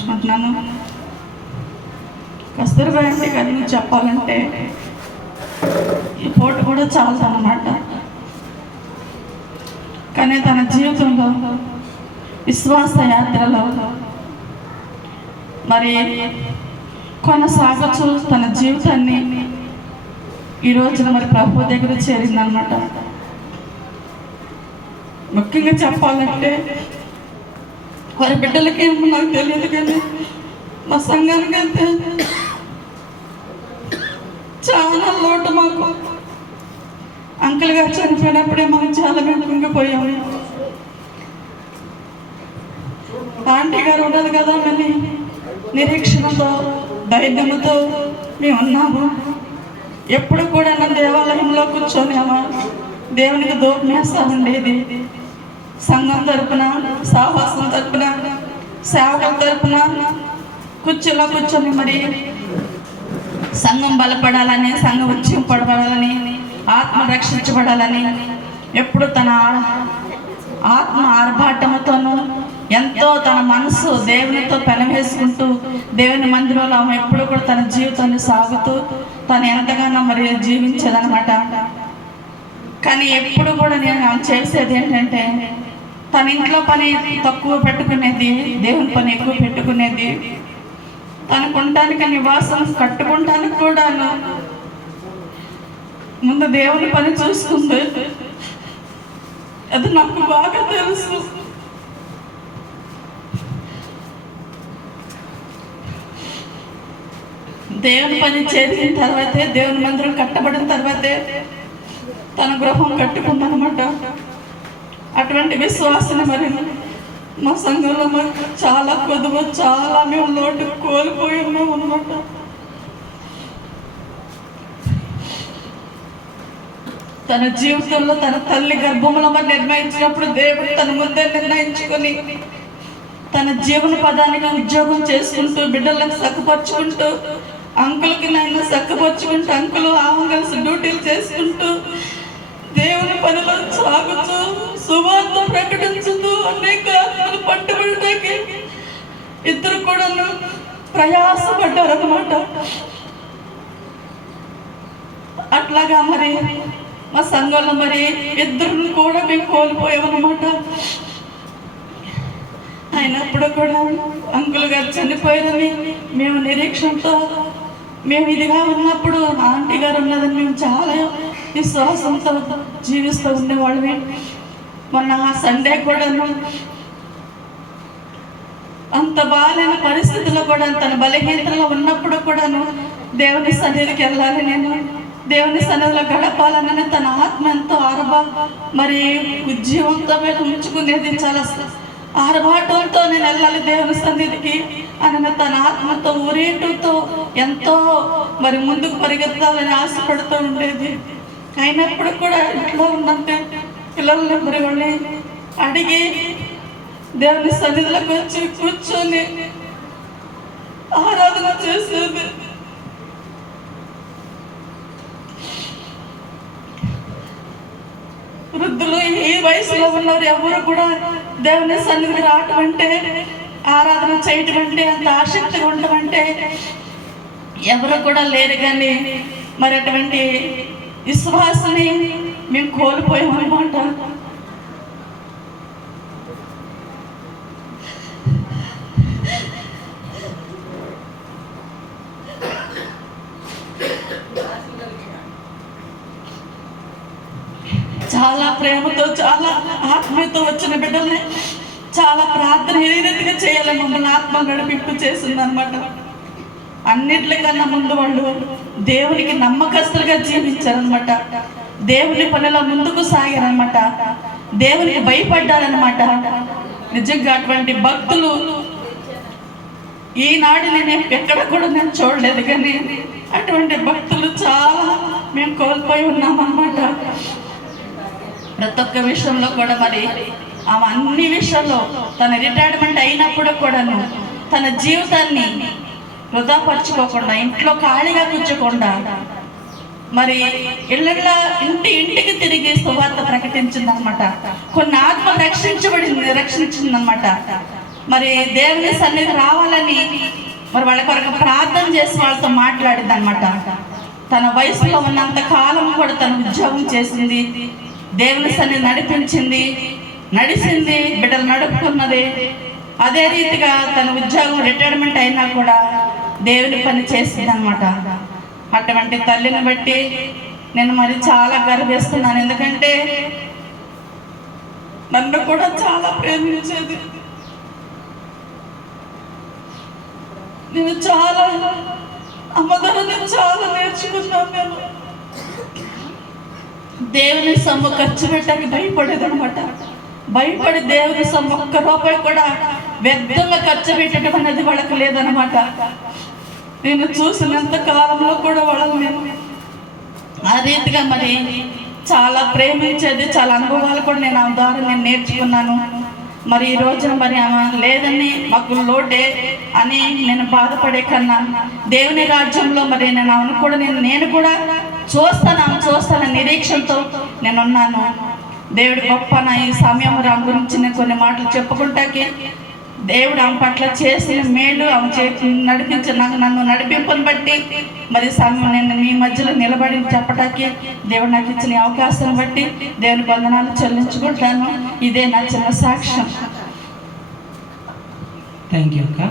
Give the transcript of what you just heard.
విన్నవించుకుంటున్నాను. కస్తూర్బా గాంధీ గారి నుంచి చెప్పాలంటే ఈ పూట కూడా చాలు అన్నమాట. కానీ తన జీవితంలో విశ్వాస యాత్రలో మరి కొనసాగచ్చు తన జీవితాన్ని ఈ రోజున మరి ప్రభు దగ్గర చేరిందనమాట. ముఖ్యంగా చెప్పాలంటే వారి బిడ్డలకి ఏమో నాకు తెలియదు, కానీ మా సంఘానికి అయితే చాలా లోటు. మాకు అంకుల్ గారు చనిపోయినప్పుడే మనం చాలా కుంగిపోయాము. ఆంటీ గారు ఉన్నది కదా, మళ్ళీ నిరీక్షణతో ధైర్యంతో మేము ఉన్నాము. ఎప్పుడు కూడా నా దేవాలయంలో కూర్చొనేమో దేవునికి ధూపం వేస్తూ ఉండేది. సంఘం తరపున, సాహసం తరపున, సేవకుల తరపున కుర్చీలో కూర్చొని మరి సంఘం బలపడాలని, సంఘం ఉజ్జింపబడాలని, ఆత్మ రక్షించబడాలని ఎప్పుడు తన ఆత్మ ఆర్భాటముతోనూ ఎంతో తన మనసు దేవునితో పెనవేసుకుంటూ దేవుని మందిరంలో ఆమె ఎప్పుడు కూడా తన జీవితాన్ని సాగుతూ తను ఎంతగానో మరి జీవించేదనమాట. కానీ ఎప్పుడు కూడా నేను ఆమె చేసేది ఏంటంటే తన ఇంట్లో పని తక్కువ పెట్టుకునేది, దేవుని పని ఎక్కువ పెట్టుకునేది. తనకుంటానికి నివాసం కట్టుకుంటానికి కూడా ముందు దేవుని పని చూస్తుంది. అది నాకు బాగా తెలుసు. దేవుని పని చేసిన తర్వాతే, దేవుని మందిరం కట్టబడిన తర్వాతే తన గృహం కట్టుకుందనమాట. అటువంటి విశ్వాసాన్ని మరి మా సంఘంలో మాకు చాలా కొద్దుగా చాలా మేము లోటు కోల్పోయి ఉన్నాం అనమాట. తన జీవితంలో తన తల్లి గర్భంలో మరి నిర్ణయించినప్పుడు దేవుడు తన ముందే నిర్ణయించుకొని తన జీవన పదానికి ఉద్యోగం చేసుకుంటూ బిడ్డలను చక్కపరుచుకుంటూ అంకులకి నన్ను చక్కపరుచుకుంటూ అంకులు ఆమె కలిసి డ్యూటీలు చేసుకుంటూ దేవుని పనిలో సాగుతూ సువార్త ప్రకటించుతూ అనేక ఆత్మలు పట్టుబడటానికి ఇద్దరు కూడా ప్రయాసపడ్డారన్నమాట. అట్లాగా మరి మా సంఘంలో మరి ఇద్దరిని కూడా మేము కోల్పోయామన్నమాట. అయినప్పుడు కూడా అంకుల్ గారు చనిపోయారని మేము నిరీక్షణతో మేము ఇదిగా ఉన్నప్పుడు ఆంటీ గారు ఉన్నదని మేము చాలా విశ్వాసంతో జీవిస్తూ ఉండేవాళ్ళమే. మొన్న ఆ సండే కూడాను అంత బాగాలేని పరిస్థితుల్లో కూడా తన బలహీనతలో ఉన్నప్పుడు కూడాను దేవుని సన్నిధికి వెళ్ళాలి, నేను దేవుని సన్నిధిలో గడపాలని తన ఆత్మ ఎంతో మరి ఉద్యమంతో ఉంచుకునేది. చాలా ఆర్భాటంతో నేను వెళ్ళాలి దేవుని సన్నిధికి అని తన ఆత్మతో ఊరేటుతో ఎంతో మరి ముందుకు పరిగెత్తాలని ఆశపడుతూ ఉండేది. అయినప్పుడు కూడా ఇంట్లో ఉన్నంటే పిల్లల్ని మరి వాళ్ళని అడిగి దేవుని సన్నిధిలోకి వచ్చి కూర్చొని ఆరాధన చేసేది. వృద్ధులు ఈ వయసులో ఉన్నారు ఎవరు కూడా దేవుని సన్నిధికి రావటం అంటే, ఆరాధన చేయటం అంటే, అంత ఆసక్తిగా ఉండటం అంటే ఎవరు కూడా లేరు. కానీ మరి అటువంటి విశ్వాసాన్ని మేము కోల్పోయామన్నమాట. చాలా ప్రేమతో చాలా ఆత్మీయతో వచ్చిన బిడ్డల్ని చాలా ప్రార్థన ఏ రీతిగా చేయాలి మమ్మల్ని ఆత్మ నడిపింపు చేసిందనమాట. అన్నిట్లకన్నా ముందు వాళ్ళు దేవునికి నమ్మకస్తులుగా జీవించారనమాట. దేవుని పనిలో ముందుకు సాగారనమాట. దేవునికి భయపడ్డారనమాట. నిజంగా అటువంటి భక్తులు ఈనాడు నేను ఎక్కడ కూడా నేను చూడలేదు. కానీ అటువంటి భక్తులు చాలా మేము కోల్పోయి ఉన్నామన్నమాట. ప్రతి ఒక్క విషయంలో కూడా మరి ఆమె అన్ని విషయంలో తన రిటైర్మెంట్ అయినప్పుడు కూడాను తన జీవితాన్ని వృధాపరచుకోకుండా, ఇంట్లో ఖాళీగా కూర్చోకుండా మరి ఇళ్ళ ఇంటికి తిరిగి సువార్త ప్రకటించింది అనమాట. కొన్ని ఆత్మ రక్షించిందనమాట. మరి దేవుని సన్నిధి రావాలని మరి వాళ్ళ కొరకు ప్రార్థన చేసి వాళ్ళతో మాట్లాడింది అనమాట. తన వయసులో ఉన్నంత కాలం కూడా తన ఉద్యోగం చేసింది, దేవుని సన్నిధి నడిపించింది, నడిచింది, బిడ్డలు నడుపుకున్నది. అదే రీతిగా తన ఉద్యోగం రిటైర్మెంట్ అయినా కూడా దేవుని పని చేసింది అనమాట. అటువంటి తల్లిని బట్టి నేను మరి చాలా గర్విస్తున్నాను. ఎందుకంటే నన్ను కూడా చాలా ప్రేమించేది. నేను చాలా అమ్మదరని చాలా నేర్చుకున్నాను. నేను దేవుని సొమ్ము ఖర్చు పెట్టడానికి భయపడేది అనమాట. భయపడి దేవుని సొమ్ము ఒక్క రూపాయి కూడా వ్యర్థంగా ఖర్చు పెట్టడం అనేది వాళ్ళకి లేదనమాట. నేను చూసినంత కాలంలో కూడా వాళ్ళని ఆ రీతిగా మరి చాలా ప్రేమించేది. చాలా అనుభవాలు కూడా నేను ఆ ద్వారా నేను నేర్చుకున్నాను. మరి ఈ రోజున మరి ఆమె లేదని మాకు లోటే అని నేను బాధపడే కన్నా దేవుని రాజ్యంలో మరి నేను ఆమెను కూడా నేను కూడా చూస్తాను నిరీక్షణతో నేను ఉన్నాను. దేవుడి గొప్ప నా ఈ సమయం రామ్ గురించి నేను కొన్ని మాటలు చెప్పుకుంటాకి దేవుడు ఆమె పట్ల చేసిన మేలు ఆమె నడిపించి నన్ను నడిపింపుని బట్టి మరి సమయం నేను మీ మధ్యలో నిలబడి చెప్పటానికి దేవుడు నాకు ఇచ్చిన అవకాశం బట్టి దేవుని వందనాలు చెల్లించుకుంటాను. ఇదే నా చిన్న సాక్ష్యం. థ్యాంక్ యూ అక్క.